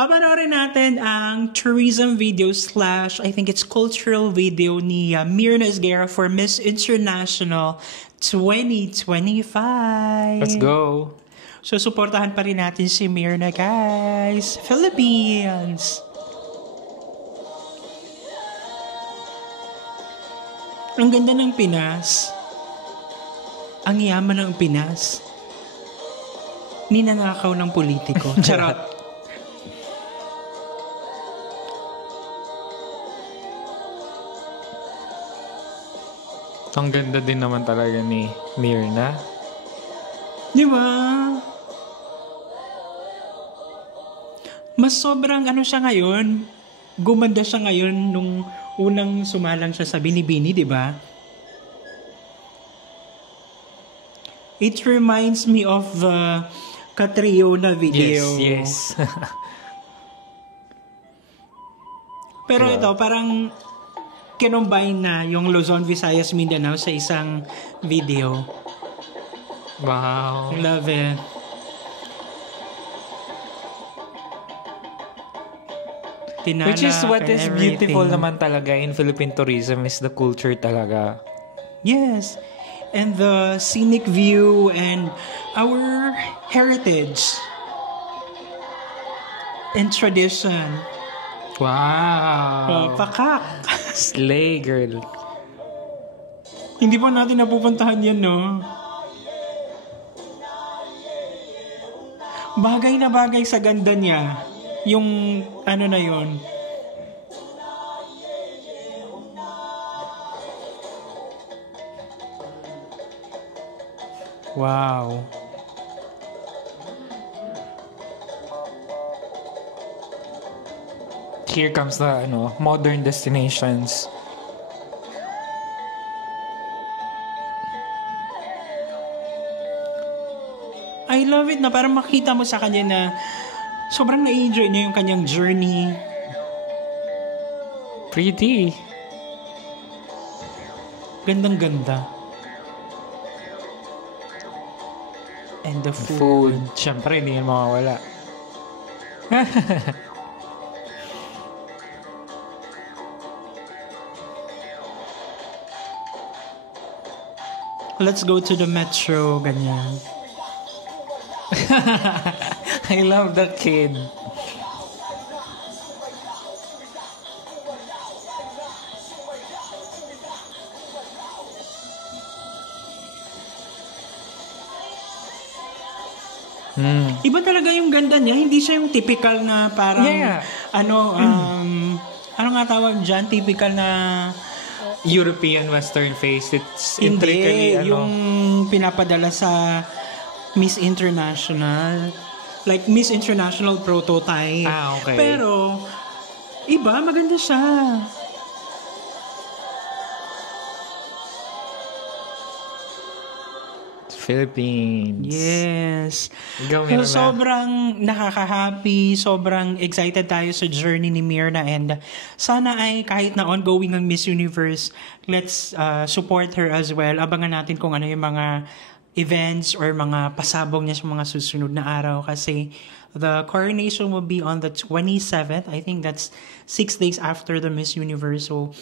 Papanoorin natin ang tourism video / I think it's cultural video ni Myrna Esguerra for Miss International 2025. Let's go. So, suportahan pa rin natin si Myrna, guys. Philippines! Ang ganda ng Pinas. Ang yaman ng Pinas. Ninanakaw ng politiko. Charot. Ang ganda din naman talaga ni Myrna. Di ba? Mas sobrang siya ngayon. Gumanda siya ngayon nung unang sumalang siya sa Binibini, di ba? It reminds me of the Catriona video. Yes. Pero ito, parang kinombine na yung Luzon, Visayas, Mindanao sa isang video. Wow. Love it. Tinalak. Which is what is everything. beautiful naman talaga in Philippine tourism is the culture talaga. Yes. And the scenic view and our heritage and tradition. Wow. Pakak. Slay, girl. Hindi pa natin napupuntahan yan, no? Bagay na bagay sa ganda niya. Yung na yun. Wow. Here comes the modern destinations. I love it na parang makita mo sa kanya na sobrang na-enjoy niya yung kanyang journey. Pretty. Gandang-ganda. And the food. Siyempre, hindi yan mawawala. Let's go to the metro, ganyan. I love that kid. Iba talaga yung ganda niya. Hindi siya yung typical na parang ano nga tawag dyan? Typical na European Western face. It's hindi, intricately yung pinapadala sa Miss International. Like Miss International prototype. Okay. Pero iba, maganda siya. Philippines. Yes. So, sobrang nakaka-happy, sobrang excited tayo sa journey ni Myrna, and sana ay kahit na ongoing ng Miss Universe, let's support her as well. Abangan natin kung ano yung mga events or mga pasabog niya sa mga susunod na araw, kasi the coronation will be on the 27th. I think that's 6 days after the Miss Universe. So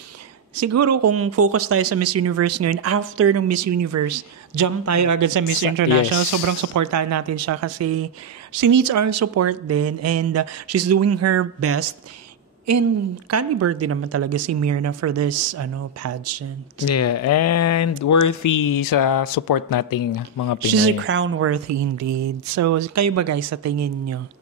siguro kung focus tayo sa Miss Universe ngayon, after ng Miss Universe, jump tayo agad sa Miss International. Yes. Sobrang supportahan natin siya kasi she needs our support din, and she's doing her best. And caliber din naman talaga si Myrna for this pageant. Yeah, and worthy sa support nating mga Pinoy. She's a crown worthy indeed. So kayo ba guys, sa tingin nyo?